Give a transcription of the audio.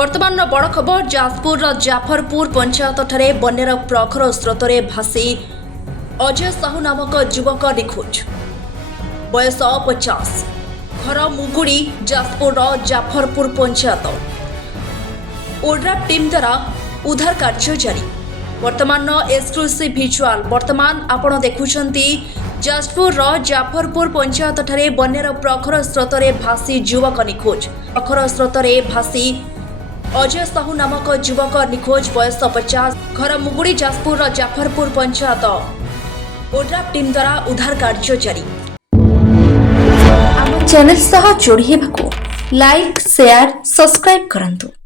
वर्तमान बड़ खबर जाजपुर जाफरपुर पंचायत ठारे बन्यार प्रखर स्रोतरे भासी अजय साहू नामक युवक निखोज बयस 50 घर मुगुड़ी जाजपुर जाफरपुर पंचायत ओड्राफ टीम द्वारा उद्धार कार्य जारी वर्तमान एक्सक्लूसिव विजुअल वर्तमान आपण देखुछंती जाजपुर जाफरपुर पंचायत ठारे बन्यार प्रखर स्रोतरे भासी युवक निखोज प्रखर स्रोतरे भासी अजय साहू नामक युवक निखोज बयस 50 घर मुगुड़ी जाजपुर जाफरपुर पंचायत ओड्राफ टीम द्वारा उद्धार कार्य जारी आम चैनल सह जोड़ी हेबाकु लाइक शेयर सब्सक्राइब करंतु।